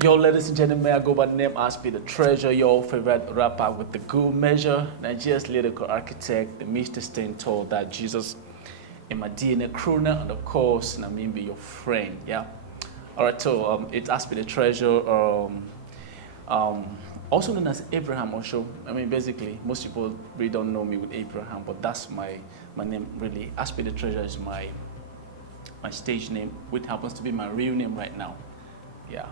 Yo, ladies and gentlemen, I go by the name Aspi the Treasure, your favorite rapper with the good measure, Nigeria's lyrical architect, the Mr. Stain told that Jesus in my DNA crooner, and of course, I mean be your friend, yeah. All right, so it's Aspi the Treasure, also known as Abraham Osho. I mean, basically, most people really don't know me with Abraham, but that's my name really. Aspi the Treasure is my stage name, which happens to be my real name right now, yeah.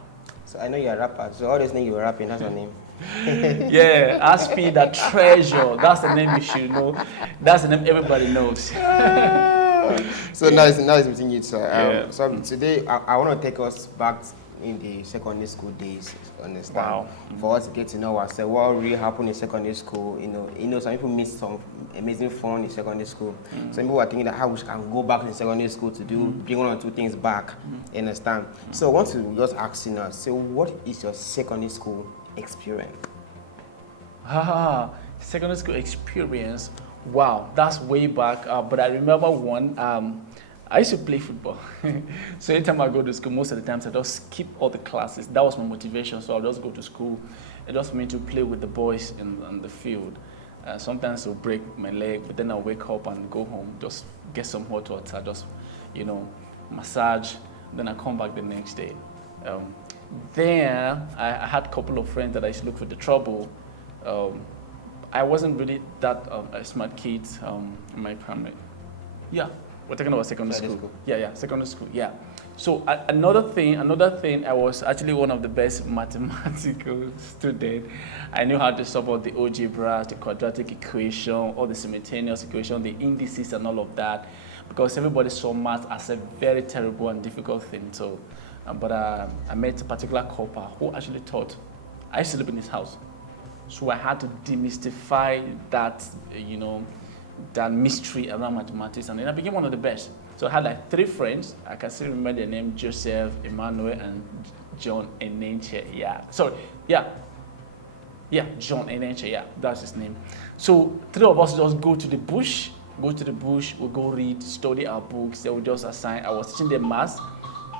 So I know you're a rapper, so all those things you were rapping, that's your name. Yeah, Aspi the Treasure. That's the name you should know. That's the name everybody knows. So now it's between you two. Yeah. So today I want to take us back in the secondary school days, understand? Wow. For us to get to know ourselves, what really happened in secondary school. You know, some people miss some amazing fun in secondary school. Some people are thinking that how we can go back in secondary school to bring one or two things back. You understand? So I want to just ask you now. So what is your secondary school experience? Secondary school experience. Wow, that's way back. But I remember one. I used to play football. So anytime I go to school, most of the times I just skip all the classes. That was my motivation. So I'll just go to school and just for me to play with the boys in the field. Sometimes I'll break my leg, but then I'll wake up and go home, just get some hot water, just, massage. Then I come back the next day. Then I had a couple of friends that I used to look for the trouble. I wasn't really that a smart kid in my primary. Yeah. We're talking about secondary school. Yeah, secondary school, yeah. So another thing, I was actually one of the best mathematical students. I knew how to solve all the algebras, the quadratic equation, all the simultaneous equation, the indices and all of that, because everybody saw math as a very terrible and difficult thing. So, but I met a particular copper who actually taught. I used to live in his house. So I had to demystify that, that mystery around mathematics, and then I became one of the best. So I had like 3 friends. I can still remember their name: Joseph, Emmanuel, and John Enenche. John Enenche. Yeah, that's his name. So 3 of us just go to the bush. We'll go read, study our books. They would just assign. I was teaching them maths.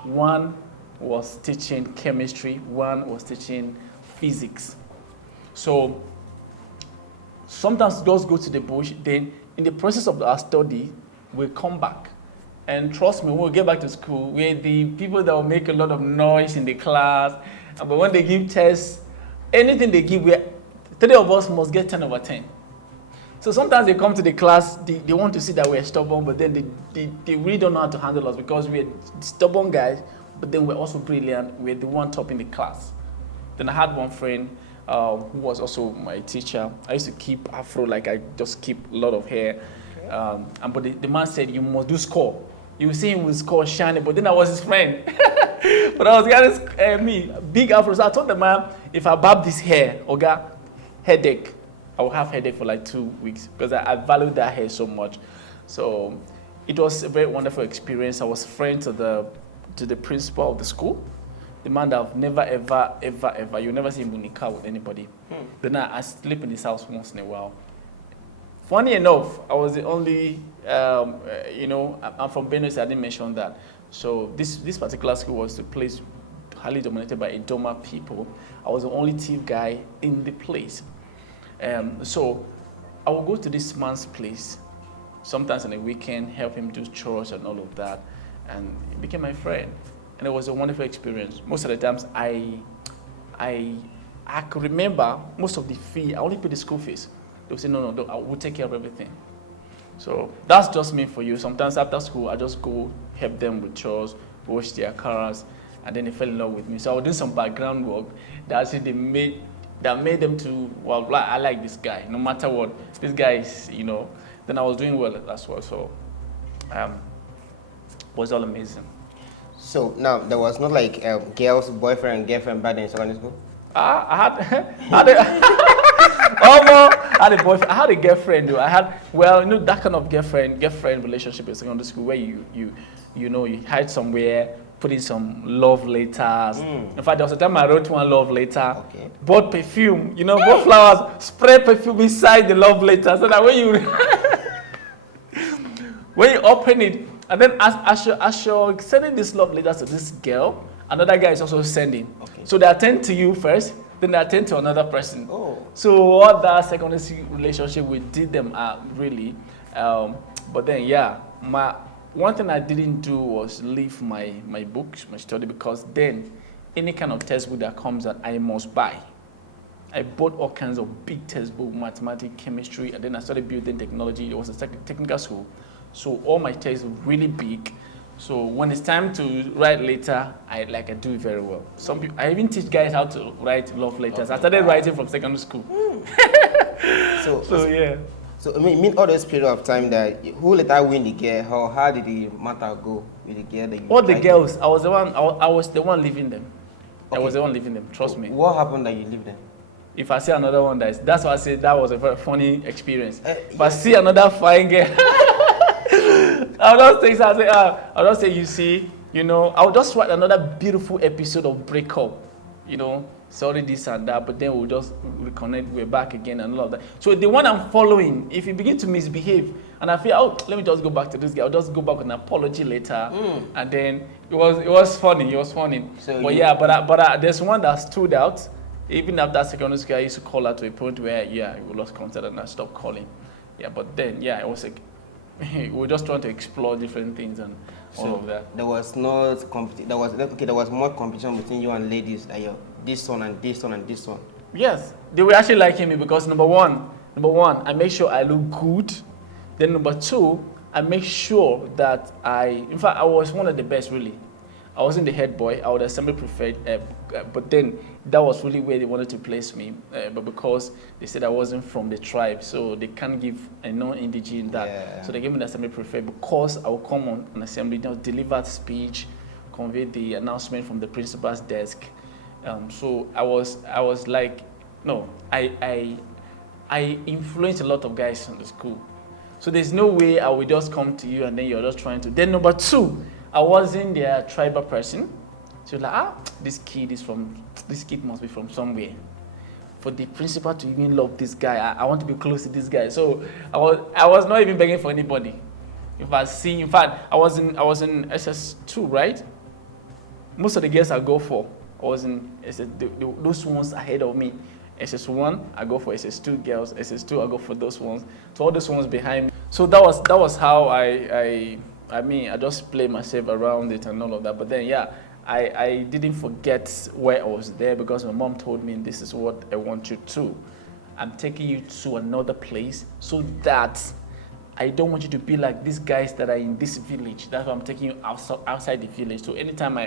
One was teaching chemistry. One was teaching physics. So sometimes just go to the bush, then in the process of our study, we'll come back. And trust me, when we get back to school, we're the people that will make a lot of noise in the class. But when they give tests, anything they give, 3 of us must get 10 over 10. So sometimes they come to the class, they want to see that we're stubborn, but then they really don't know how to handle us because we're stubborn guys, but then we're also brilliant. We're the one top in the class. Then I had one friend who was also my teacher. I used to keep afro, like I just keep a lot of hair. Okay. But the man said, you must do score. You will see him with score shining, but then I was his friend. But I was getting big afro. So I told the man, if I barb this hair, headache, I will have headache for like 2 weeks because I value that hair so much. So it was a very wonderful experience. I was friend to the principal of the school. The man that I've never, ever, you never see him in a car with anybody. Then I sleep in his house once in a while. Funny enough, I was the only, I'm from Benue, so I didn't mention that. So this particular school was the place highly dominated by Idoma people. I was the only thief guy in the place. So I would go to this man's place, sometimes on the weekend, help him do chores and all of that, and he became my friend. And it was a wonderful experience. Most of the times, I could remember most of the fee. I only paid the school fees. They would say, no, I will take care of everything. So that's just me for you. Sometimes after school, I just go help them with chores, wash their cars, and then they fell in love with me. So I would do some background work that actually made them to, well, I like this guy. No matter what, this guy is, then I was doing well as well. So it was all amazing. So now there was not like girls, boyfriend, and girlfriend back then in secondary school? I had a boyfriend. I had a girlfriend though. That kind of girlfriend relationship in secondary school where you hide somewhere, put in some love letters. In fact, there was a time I wrote one love letter, bought perfume, bought flowers, spray perfume inside the love letter so that when you open it, and then as you're sending this love letter to this girl, another guy is also sending. Okay. So they attend to you first, then they attend to another person. Oh. So all that secondary school relationship, we did them really. But then, yeah, one thing I didn't do was leave my books, my study, because then any kind of textbook that comes out, I must buy. I bought all kinds of big textbooks, mathematics, chemistry, and then I started building technology. It was a technical school. So all my texts were really big. So when it's time to write later, I do it very well. Some people, I even teach guys how to write love letters. I started writing from secondary school. So yeah. So I mean all those period of time that who later win the girl, how did the matter go with the girl that you All the girls, I was the one leaving them. Okay. I was the one leaving them, trust me. What happened that you leave them? If I see another one that's why I said that was a very funny experience. If I see another fine girl, I'll just say, you see, I'll just write another beautiful episode of breakup, sorry this and that, but then we'll just reconnect, we're back again and all of that. So the one I'm following, if you begin to misbehave, and I feel, let me just go back to this guy, I'll just go back with an apology later, and then it was funny, So but there's one that stood out. Even after secondary school, I used to call her to a point where, we lost contact and I stopped calling. Yeah, but then, it was like, we were just trying to explore different things and all of that. There was no competition. There was more competition between you and ladies, like this one and this one and this one. Yes, they were actually liking me because number one, I make sure I look good. Then number two, I make sure that in fact, I was one of the best really. I wasn't the head boy, I was the assembly prefect, but then that was really where they wanted to place me. But because they said I wasn't from the tribe, so they can't give a non-indigene that. Yeah. So they gave me the assembly prefect because I would come on an assembly, deliver speech, convey the announcement from the principal's desk. So I was like, no, I influenced a lot of guys in the school. So there's no way I would just come to you and then you're just trying to. Then number two, I wasn't their tribal person. So like, this kid must be from somewhere. For the principal to even love this guy, I want to be close to this guy. So I was not even begging for anybody. In fact, I was in SS2, right? Most of the girls I go for, I was in those ones ahead of me. SS1, I go for SS2 girls. SS2, I go for those ones. So all those ones behind me. So that was how I just play myself around it and all of that. But then, I didn't forget where I was there because my mom told me this is what I want you to. I'm taking you to another place so that I don't want you to be like these guys that are in this village. That's why I'm taking you outside the village. So anytime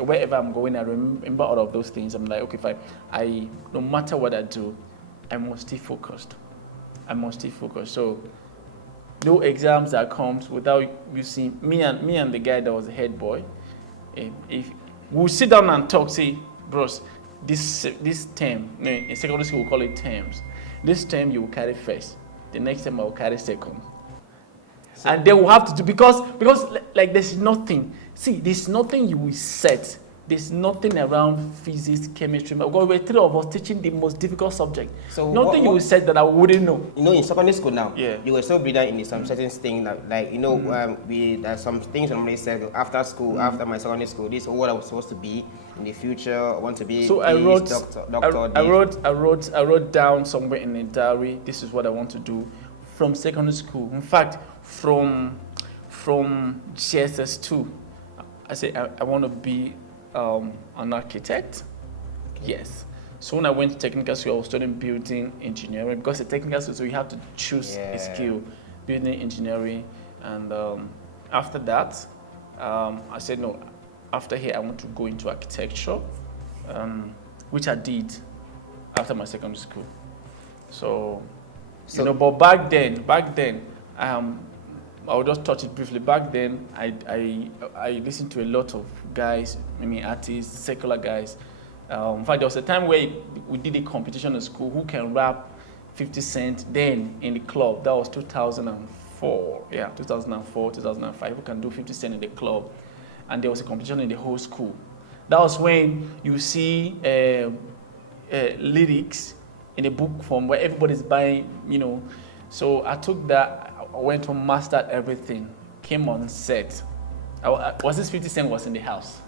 wherever I'm going, I remember all of those things. I'm like, okay, fine. No matter what I do, I must stay focused. So no exams that comes without you seeing me and the guy that was the head boy. If we'll sit down and talk, say, bros, this term, in secondary school we call it terms. This term you will carry first. The next term I will carry second. So, and they will have to do because like there's nothing you will set. There's nothing around physics, chemistry. Because we're three of us teaching the most difficult subject. So nothing you will set that I wouldn't know. In secondary school now, you were so brilliant in some certain things that, there's some things I normally said after school, after my secondary school. This is what I was supposed to be in the future. I want to be. So I wrote down somewhere in a diary. This is what I want to do from secondary school. In fact, from GSS2, I said I want to be an architect. Yes. So when I went to technical school, I was studying building engineering because at technical school, so you have to choose a skill, building engineering. And after that, I said no. After here, I want to go into architecture, which I did after my secondary school. So but back then, I'll just touch it briefly. Back then, I listened to a lot of guys, artists, secular guys. In fact, there was a time where we did a competition in school, who can rap 50 Cent then in the club. That was 2004. Yeah, 2004, 2005. Who can do 50 Cent in the club? And there was a competition in the whole school. That was when you see lyrics in a book form where everybody's buying, So I took that, I went home, mastered everything, came on set. Was this 50 Cent was in the house?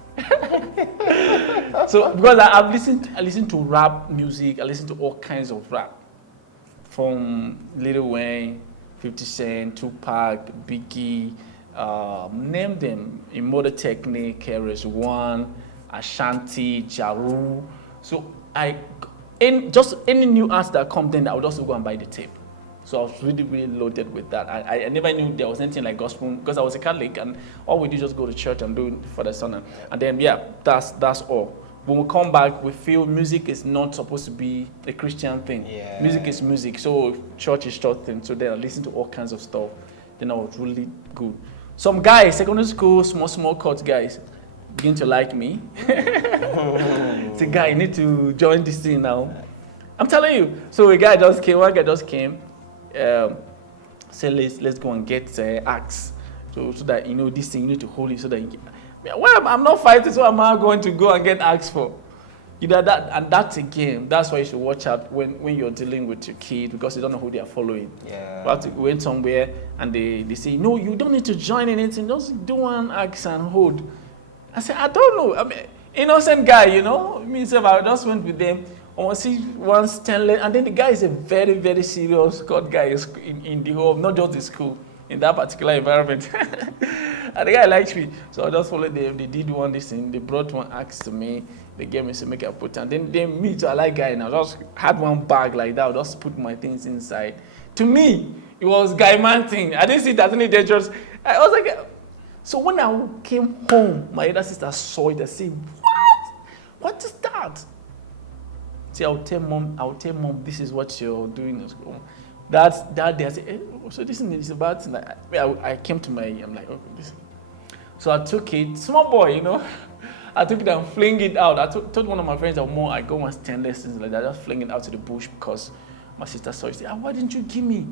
So because I listened to rap music, I listen to all kinds of rap, from Lil Wayne, 50 Cent, Tupac, Biggie, name them, Immortal Technique, KRS One, Ashanti, Jaru. So just any new artist that comes, then I would also go and buy the tape. So I was really, really loaded with that. I never knew there was anything like gospel because I was a Catholic, and all we do is just go to church and do it for the Son. And then, yeah, that's all. When we come back, we feel music is not supposed to be a Christian thing. Yeah. Music is music, so church is church thing. So then I listen to all kinds of stuff. Then I was really good. Some guys, secondary school, small court guys, begin to like me. Say, guy, you need to join this thing now. I'm telling you. So one guy just came. Say let's go and get axe, so that you know this thing you need to hold it so that you well, I'm not fighting, so am I going to go and get axe for? You know that, and that's a game. That's why you should watch out when you're dealing with your kid, because you don't know who they are following. Yeah. But we went somewhere and they say, no, you don't need to join anything, just do one axe and hold. I said, I don't know. I mean, innocent guy, you know. Me myself, I just went with them. I see one stainless, and then the guy is a very, very serious God guy in the home, not just the school, in that particular environment. And the guy liked me, so I just followed them. They did one this thing. They brought one axe to me. They gave me some make a put, and then me too. I like guy, and I just had one bag like that. I just put my things inside. To me, it was guy man thing. I didn't see that any dangerous. I was like, so when I came home, my elder sister saw it and said, "What? What is that?" See, I'll tell mom, this is what you're doing at school. That day, I said, so this is about, I came to I'm like, okay, this. So I took it, small boy, you know. I took it and fling it out. I told one of my friends that I go and stand lessons like that, just fling it out to the bush because my sister saw it. She said, why didn't you give me?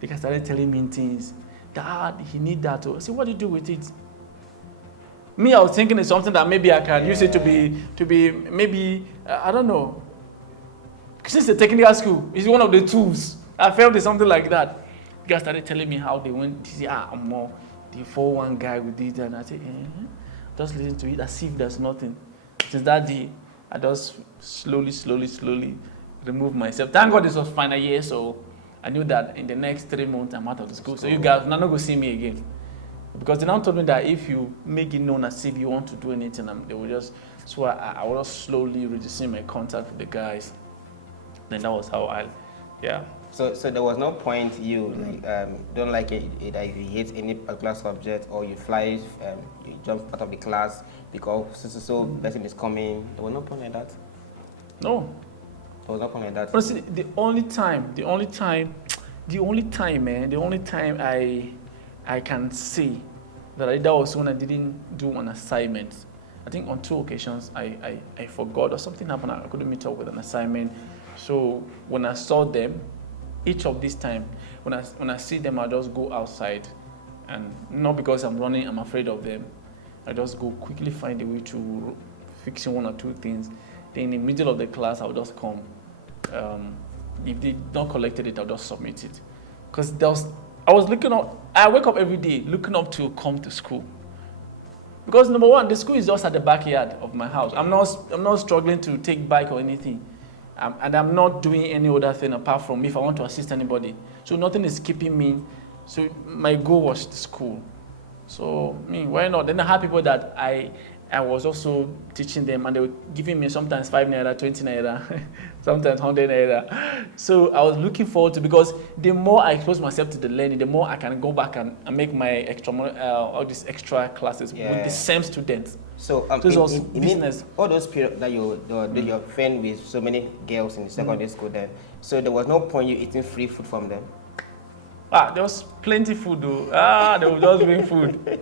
Because I started telling me things. Dad, he need that. I said, what do you do with it? Me, I was thinking it's something that maybe I can use it to be maybe, I don't know. Since the technical school, it's one of the tools. I felt it's something like that. You guys started telling me how they went to see, I'm more the 4-1 guy with it. And I said, just listen to it as if there's nothing. Since that day, I just slowly removed myself. Thank God this was final year, so I knew that in the next 3 months, I'm out of the school. So you guys are not going to see me again. Because they now told me that if you make it known as if you want to do anything, they will just, so I was slowly reducing my contact with the guys. Then that was how yeah. So there was no point you don't like it, either you hate any particular subject or you fly, you jump out of the class because so person is coming. There was no point like that. No. There was no point like that. Honestly, the only time, I can say that was when I didn't do an assignment. I think on 2 occasions I forgot or something happened. I couldn't meet up with an assignment. So when I saw them, each of this time, when I see them, I just go outside, and not because I'm running, I'm afraid of them. I just go quickly find a way to fixing 1 or 2 things. Then in the middle of the class, I'll just come. If they don't collected it, I'll just submit it. Because I wake up every day looking up to come to school. Because number one, the school is just at the backyard of my house. I'm not struggling to take bike or anything. And I'm not doing any other thing apart from if I want to assist anybody. So nothing is keeping me. So my goal was the school. So why not? Then I had people that I was also teaching them, and they were giving me sometimes 5 naira, 20 naira, sometimes 100 naira. So I was looking forward to, because the more I expose myself to the learning, the more I can go back and make my all these extra classes with the same students. So in business. All those periods that you're friend with so many girls in the secondary school then, so there was no point you eating free food from them? There was plenty food though. They would just bring food.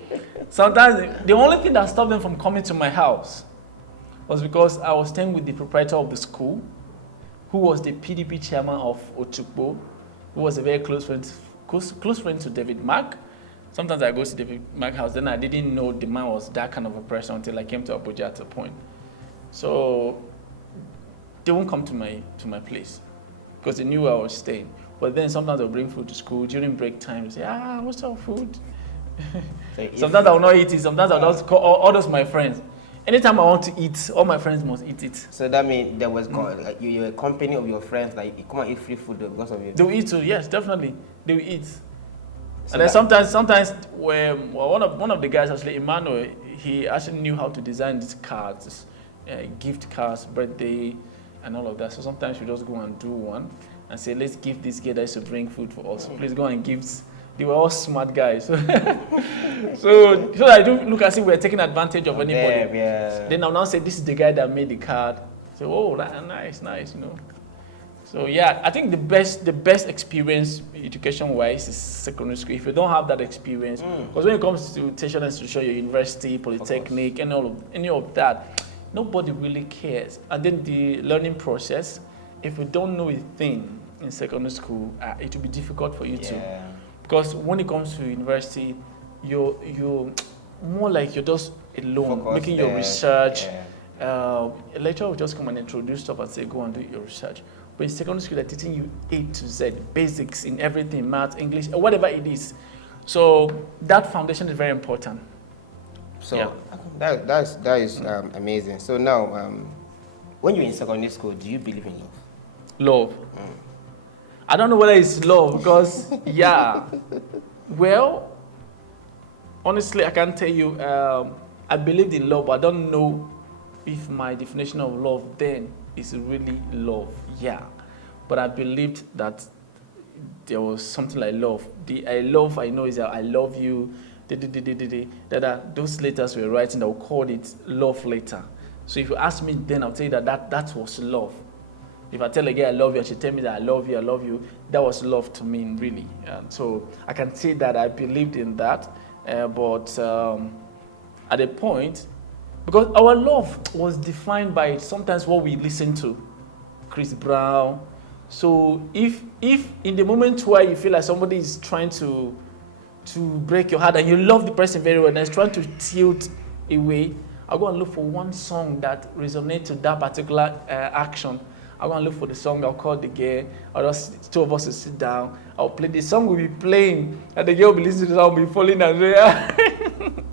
Sometimes the only thing that stopped them from coming to my house was because I was staying with the proprietor of the school, who was the PDP chairman of Otukpo, who was a very close friend to David Mark. Sometimes I go to David Mark's house, then I didn't know the man was that kind of a person until I came to Abuja at a point. So they won't come to my place because they knew I was staying. But then sometimes they'll bring food to school during break time. They say, what's our food? Sometimes I will not eat it. Sometimes I'll just call all those my friends. anytime I want to eat, all my friends must eat it. So that means there was like you're a company of your friends, like you come and eat free food though, because of you. They will eat too. Yes, definitely. They will eat. So And then sometimes when one of the guys actually, Emmanuel, he actually knew how to design these cards, gift cards, birthday, and all of that. So sometimes we just go and do one and say, let's give this guy that used to bring food for us. Please go and give. They were all smart guys. so I do look as if we're taking advantage of anybody. Yeah. Then I'll now say, this is the guy that made the card. So, oh, nice, you know. So yeah, I think the best experience education-wise is secondary school. If you don't have that experience, because when it comes to tertiary institution, your university, polytechnic, and any of that, nobody really cares. And then the learning process, if you don't know a thing in secondary school, it will be difficult for you to. Because when it comes to university, you're more like you're just alone, making your research. A lecturer will just come and introduce stuff and say, go and do your research. But in secondary school, they're teaching you A to Z, basics in everything, math, English, whatever it is. So that foundation is very important. So yeah. that is amazing. So now, when you're in secondary school, do you believe in love? Love. I don't know whether it's love because, yeah. Well, honestly, I can't tell you. I believed in love, but I don't know if my definition of love then is really love. Yeah. But I believed that there was something like love. The I know is that I love you. Those letters we're writing, I will call it love letter. So if you ask me then, I'll tell you that was love. If I tell a girl I love you, and she tell me that I love you, that was love to me, really. And so I can say that I believed in that. But at a point, because our love was defined by sometimes what we listen to, Chris Brown. So if in the moment where you feel like somebody is trying to break your heart and you love the person very well and is trying to tilt away, I'll go and look for one song that resonates to that particular action. I'll go and look for the song, I'll call the girl, I'll just, two of us will sit down, I'll play, the song will be playing, and the girl will be listening to the song, will be falling and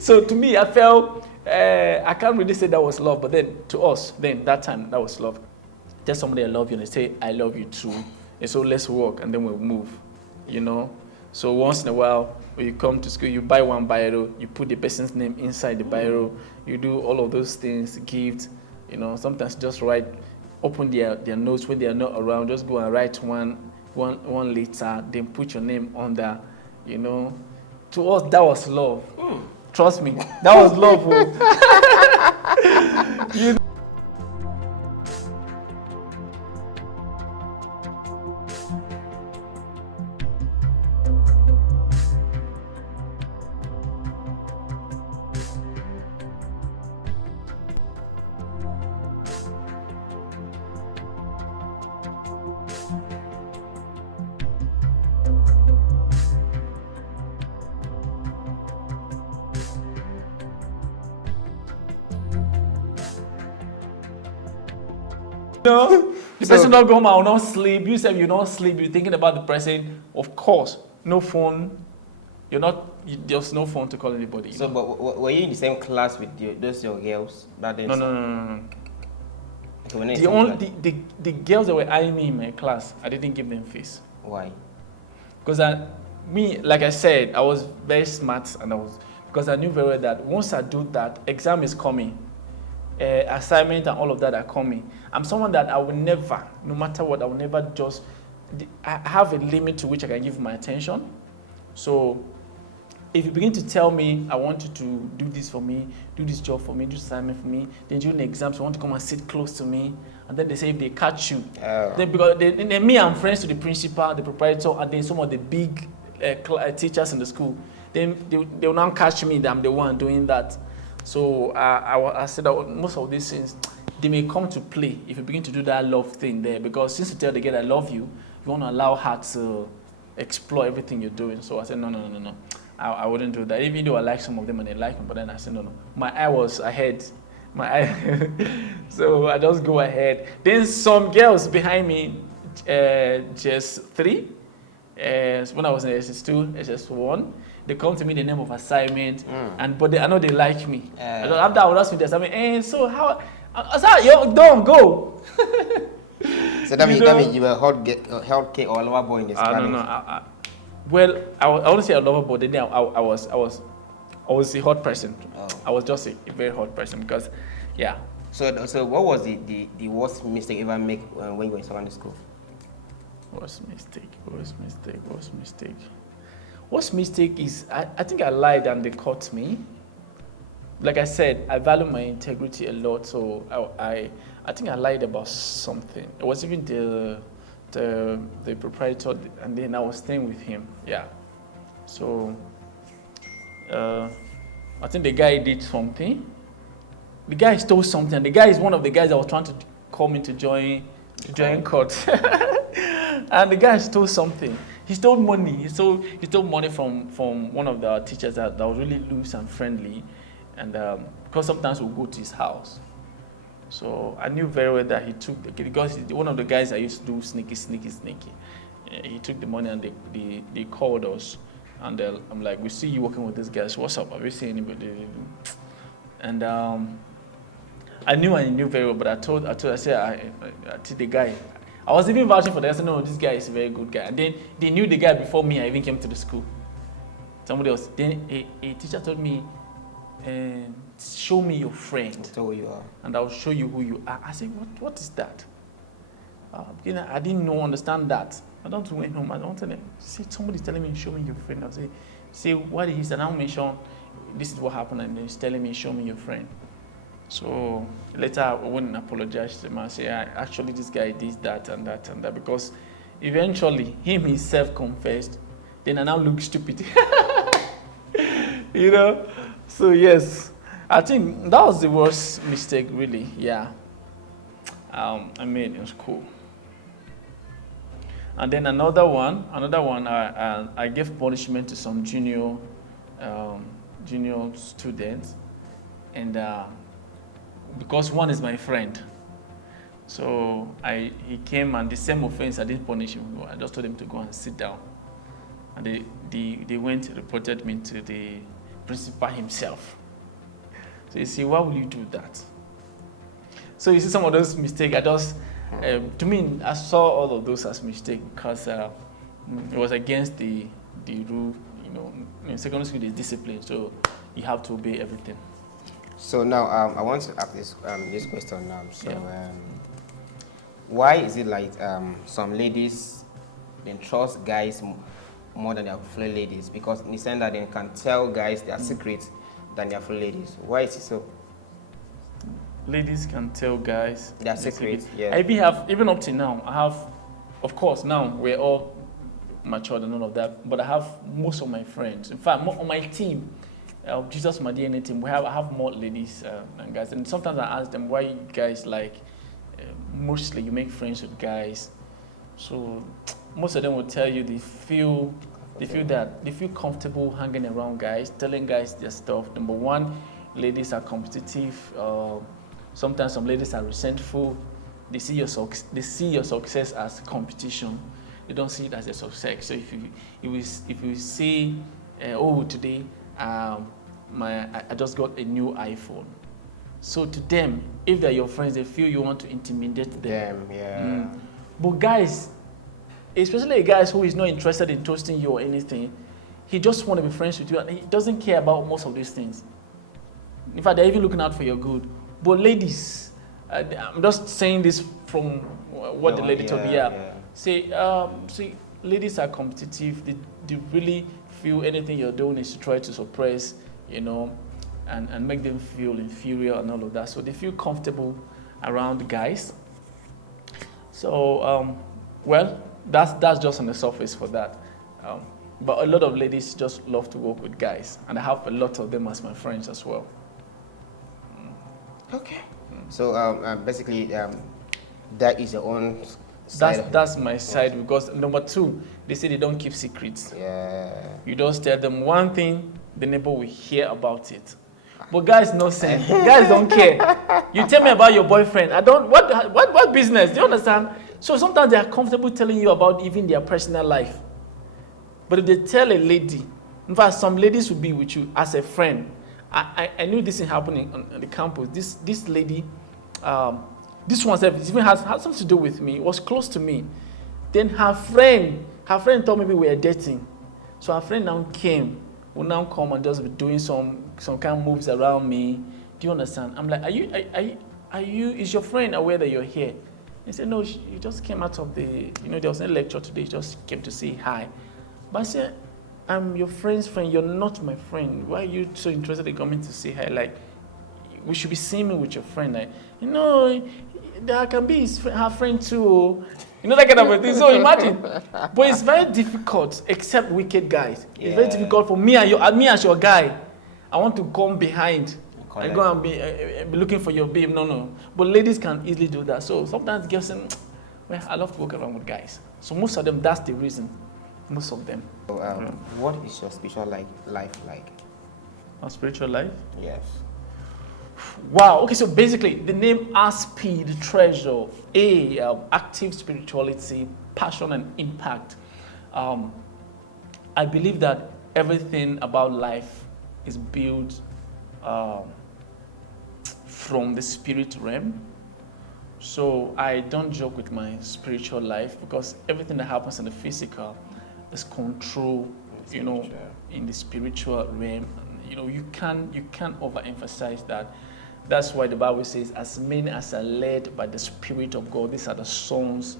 so to me, I felt, I can't really say that was love, but then to us, then that time, that was love. Tell somebody I love you and they say, I love you too. And so let's walk and then we'll move, you know. So once in a while, when you come to school, you buy one biro, you put the person's name inside the biro, you do all of those things, gift, you know, sometimes just write, open their notes when they are not around, just go and write one letter, then put your name under, you know. To us, that was love. Trust me, that was love. You know? The person not go home, I will not sleep. You say you don't sleep, you're thinking about the person. Of course, no phone. There's no phone to call anybody. So, but were you in the same class with those your girls? No. Okay, the girls that were eyeing me in my class, I didn't give them face. Why? Because like I said, I was very smart, because I knew very well that once I do that, exam is coming. Assignment and all of that are coming. I'm someone that I will never, no matter what, I will never I have a limit to which I can give my attention. So if you begin to tell me, I want you to do this for me, do this job for me, do this assignment for me, then during the exams, you want to come and sit close to me, and then they say if they catch you, then because me, I'm friends to the principal, the proprietor, and then some of the big teachers in the school, then they will now catch me that I'm the one doing that. So I said that most of these things, they may come to play if you begin to do that love thing there. Because since you tell the girl I love you, you want to allow her to explore everything you're doing. So I said, no. I wouldn't do that. Even though I like some of them and they like me, but then I said, no. My eye was ahead. So I just go ahead. Then some girls behind me, just 3. When I was in SS2, SS1, They come to me in the name of assignment, but I know they like me. After I would ask me the assignment, so how? I said, yo, don't go. So that means you were held K or lover boy in the Spanish. No. Well, I wouldn't say a lover boy. Then I was a hot person. I was just a very hot person because, yeah. So what was the worst mistake you ever make when you were in secondary school? Worst mistake is I think I lied and they caught me. Like I said, I value my integrity a lot, so I think I lied about something. It was even the proprietor, and then I was staying with him. Yeah. So I think the guy did something. The guy stole something. The guy is one of the guys that was trying to call me to join court. And the guy stole something. He stole money. He stole money from one of the teachers that was really loose and friendly. And because sometimes we'll go to his house. So I knew very well that he took because he's one of the guys that used to do sneaky. He took the money and they called us. And I'm like, we see you working with this guy. So what's up? Have you seen anybody? And I knew very well, but I said the guy. I was even vouching for that. I said, no, this guy is a very good guy. And then they knew the guy before me. I even came to the school. Somebody else. Then a teacher told me, show me your friend. Tell who you are. And I'll show you who you are. I said, what is that? I didn't understand that. I don't went home. I don't tell them. See, somebody's telling me, show me your friend. I'll say, what did he say? I'll mention, this is what happened. And he's telling me, show me your friend. So later I wouldn't apologize to him. I say, actually this guy did that and that and that. Because eventually him himself confessed. Then I now look stupid. You know? So yes, I think that was the worst mistake really, yeah. I made in school. And then another one, I gave punishment to some junior students. And because one is my friend. So he came and the same offense, I didn't punish him. I just told him to go and sit down. And they went and reported me to the principal himself. So you see, why would you do that? So you see some of those mistakes, to me, I saw all of those as mistakes because it was against the rule. You know, in secondary school there's discipline, so you have to obey everything. So now I want to ask this question now. So why is it like some ladies then trust guys more than their fellow ladies? Because in the sense that they can tell guys their secrets than their fellow ladies. Why is it so? Ladies can tell guys their secrets. Yeah. Even up to now, I have, of course, now we're all matured and all of that, but I have most of my friends. In fact, on my team, Jesus My DNA team, I have more ladies than guys. And sometimes I ask them, why you guys mostly you make friends with guys. So most of them will tell you they feel comfortable hanging around guys, telling guys their stuff. Number one, ladies are competitive. Sometimes some ladies are resentful. They see your success as competition. They don't see it as a success. So if you say, oh, today I just got a new iPhone. So to them, if they're your friends, they feel you want to intimidate them. But guys, especially guys who is not interested in toasting you or anything, he just want to be friends with you and he doesn't care about most of these things. In fact, they're even looking out for your good. But ladies, I'm just saying this from what the lady told me. See, ladies are competitive. They really feel anything you're doing is to try to suppress, and make them feel inferior and all of that. So they feel comfortable around guys. So, well, that's just on the surface for that. But a lot of ladies just love to work with guys, and I have a lot of them as my friends as well. Okay. So basically, that is your own side. That's my side, because number two, they say they don't keep secrets. Yeah. You just tell them one thing, the neighbor will hear about it. But guys, no sense. Guys don't care. You tell me about your boyfriend. I don't. What business? Do you understand? So sometimes they are comfortable telling you about even their personal life. But if they tell a lady In fact, some ladies will be with you as a friend. I knew this thing happening on the campus. This lady, this one even has something to do with me. It was close to me. Then her friend told me we were dating. So her friend now came, will now come and just be doing some kind of moves around me. Do you understand? I'm like, are you, is your friend aware that you're here? He said, no, she just came out of the, there was a lecture today, she just came to say hi. But I said, I'm your friend's friend, you're not my friend. Why are you so interested in coming to say hi? Like, we should be seeing me with your friend. Like, there can be her friend too. That kind of a thing. So imagine. But it's very difficult, except wicked guys. It's very difficult for me and me as your guy. I want to come behind and go and be looking for your babe. No. But ladies can easily do that. So sometimes girls say, well, I love to walk around with guys. So most of them, that's the reason. Most of them. So, what is your spiritual life like? Our spiritual life? Yes. Wow. Okay, so basically, the name SP, the treasure, active spirituality, passion, and impact. I believe that everything about life is built from the spirit realm. So I don't joke with my spiritual life because everything that happens in the physical is controlled, in the spiritual realm. You can't overemphasize that. That's why the Bible says, as many as are led by the Spirit of God, these are the sons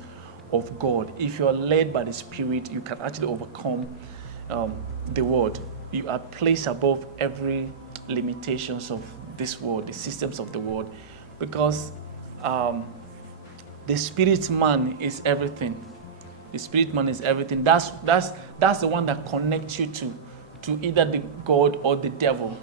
of God. If you're led by the Spirit, you can actually overcome the world. You are placed above every limitations of this world, the systems of the world, because the spirit man is everything. The spirit man is everything. That's the one that connects you to either the God or the devil.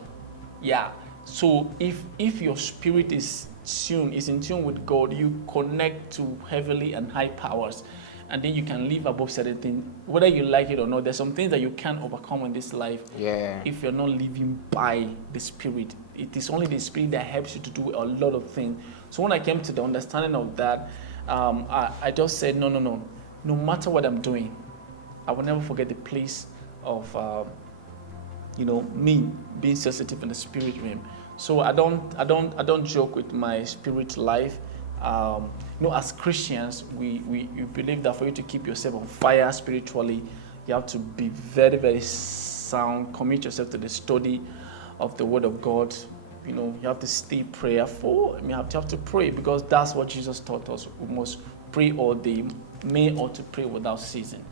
Yeah. So if your spirit is in tune with God, you connect to heavenly and high powers, and then you can live above certain things, whether you like it or not. There's some things that you can't overcome in this life if you're not living by the spirit. It is only the spirit that helps you to do a lot of things. So when I came to the understanding of that, I just said, no matter what I'm doing, I will never forget the place of me being sensitive in the spirit realm. So I don't joke with my spirit life. As Christians, we believe that for you to keep yourself on fire spiritually, you have to be very, very sound. Commit yourself to the study of the Word of God. You have to stay prayerful. You have to pray, because that's what Jesus taught us. We must pray all day. Men ought to pray without ceasing.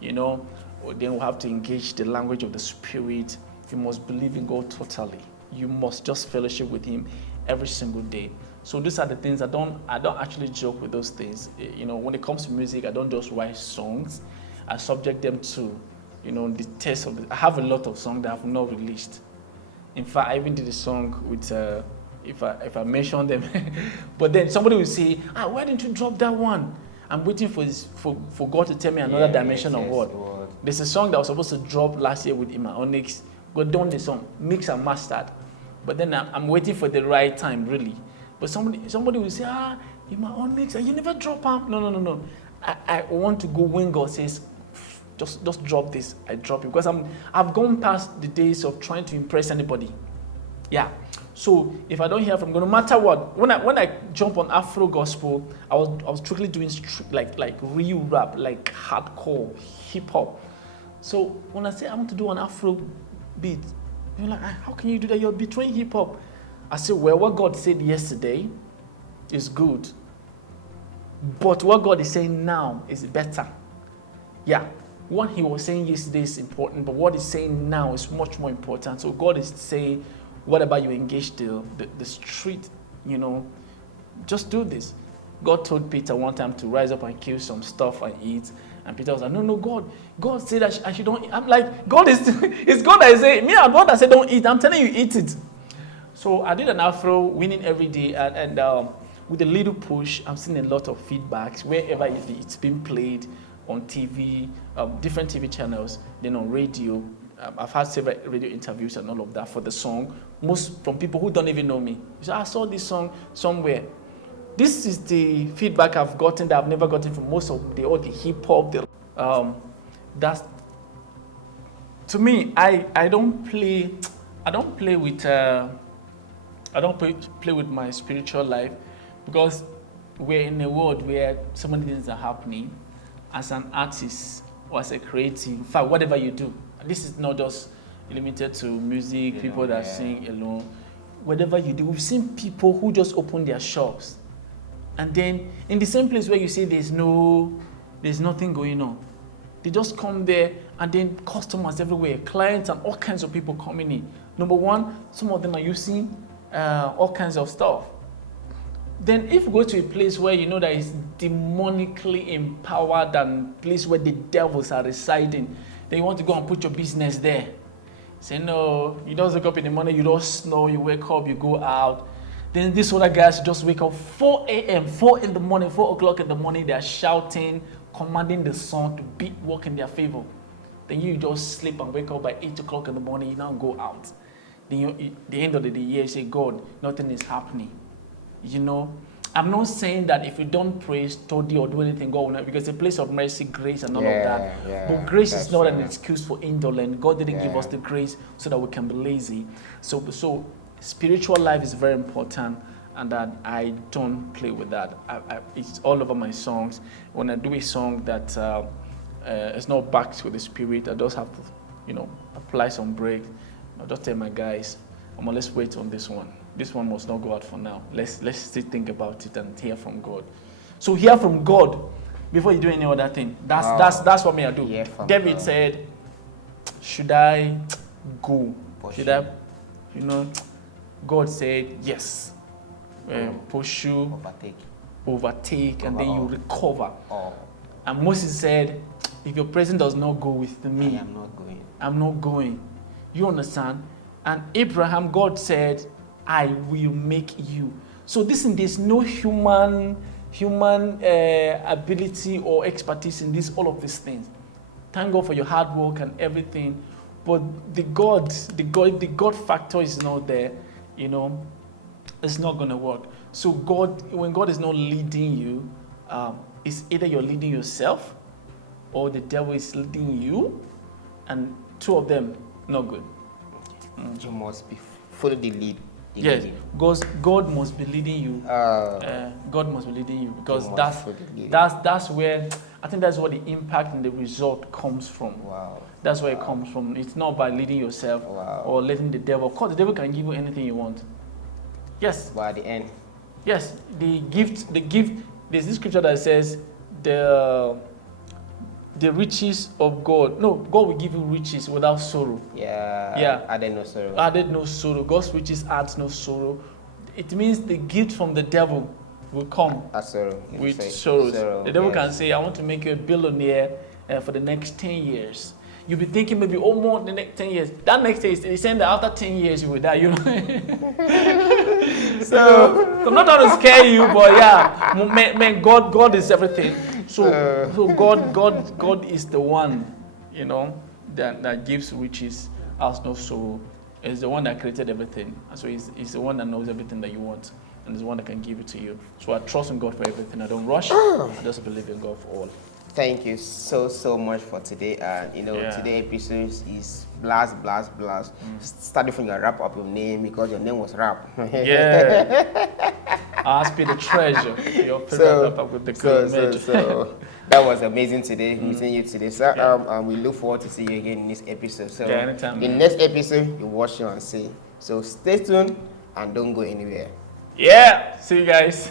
Then we have to engage the language of the Spirit. You must believe in God totally. You must just fellowship with Him every single day. So these are the things I don't actually joke with those things. When it comes to music, I don't just write songs. I subject them to, the test of it. I have a lot of songs that I have not released. In fact, I even did a song with, if I mention them, but then somebody will say, why didn't you drop that one? I'm waiting for God to tell me another dimension of what. There's a song that was supposed to drop last year with Ima Onyx. God done the song, mix and mastered. But then I'm waiting for the right time, really. But somebody will say, Ima Onyx, and you never drop them. No. I want to go when God says, just drop this. I drop it, because I've gone past the days of trying to impress anybody. Yeah. So if I don't hear from God, no matter what, when I jump on Afro gospel, I was strictly doing like real rap, like hardcore hip hop. So when I say I want to do an Afro beat, you're like, how can you do that? You're betraying hip hop. I say, well, what God said yesterday is good, but what God is saying now is better. Yeah. What He was saying yesterday is important, but what He's saying now is much more important. So God is saying, what about you engage the street, just do this. God told Peter one time to rise up and kill some stuff and eat. And Peter was like, no, God said that I should don't eat. I'm like, God it's God that is saying, me and God that said don't eat. I'm telling you, eat it. So I did an Afro, winning every day. And with a little push, I'm seeing a lot of feedbacks wherever it's been played, on TV, different TV channels, then on radio. I've had several radio interviews and all of that for the song, most from people who don't even know me. So I saw this song somewhere. This is the feedback I've gotten that I've never gotten from most of all the hip hop. to me, I don't play with play with my spiritual life, because we're in a world where so many things are happening. As an artist or as a creative, in fact, whatever you do, this is not just limited to music, people that sing alone. Whatever you do, we've seen people who just open their shops, and then in the same place where you say there's nothing going on, they just come there, and then customers everywhere, clients and all kinds of people coming in. Number one, some of them are using all kinds of stuff. Then if you go to a place where you know that is demonically empowered and place where the devils are residing, then you want to go and put your business there. Say, no, you don't wake up in the morning, you don't snow, you wake up, you go out. Then these other guys just wake up 4 a.m., 4 in the morning, 4 o'clock in the morning, they're shouting, commanding the sun to work in their favor. Then you just sleep and wake up by 8 o'clock in the morning, you now go out. Then at the end of the day, you say, God, nothing is happening. You know, I'm not saying that if you don't pray, study, or do anything, God will not, because it's a place of mercy, grace, and all of that. But grace is not an excuse for indolence. God didn't give us the grace so that we can be lazy. So spiritual life is very important, and that I don't play with that. It's all over my songs. When I do a song that is not backed with the spirit, I just have to, apply some brakes. I'll just tell my guys, let's wait on this one. This one must not go out for now. Let's still think about it and hear from God. So hear from God before you do any other thing. That's what I do. David said, should I go? Should I? God said yes. Pursue, overtake, and then you recover. And Moses said, if your presence does not go with me, I'm not going. You understand? And Abraham, God said, I will make you. So there's no human ability or expertise in all of these things. Thank God for your hard work and everything, but the God factor is not there. It's not going to work. So when God is not leading you, it's either you're leading yourself, or the devil is leading you, and two of them not good. You must be follow the lead. Yes, God must be leading you. God must be leading you, because that's where I think that's where the impact and the result comes from. Wow. That's where it comes from. It's not by leading yourself or letting the devil. Of course, the devil can give you anything you want. Yes. But at the end. Yes, the gift. There's this scripture that says the riches of God. No, God will give you riches without sorrow. Yeah. Added no sorrow. God's riches adds no sorrow. It means the gift from the devil will come with sorrows. The devil can say, I want to make you a billionaire for the next 10 years. You'll be thinking maybe, more the next 10 years. That next day, he's saying that after 10 years you will die, So, I'm not trying to scare you, but man, God is everything. So God is the one, that gives riches, has no sorrow. He's the one that created everything. And so he's the one that knows everything that you want, and he's the one that can give it to you. So I trust in God for everything. I don't rush. I just believe in God for all. Thank you so much for today. Today's episode is blast. Starting from your wrap up your name, because your name was Rap. Ask me the treasure. Your favorite wrap up with the so that was amazing today, meeting you today, sir. We look forward to see you again in this episode. So anytime, in next episode, you watch you and see. So stay tuned and don't go anywhere. Yeah. See you guys.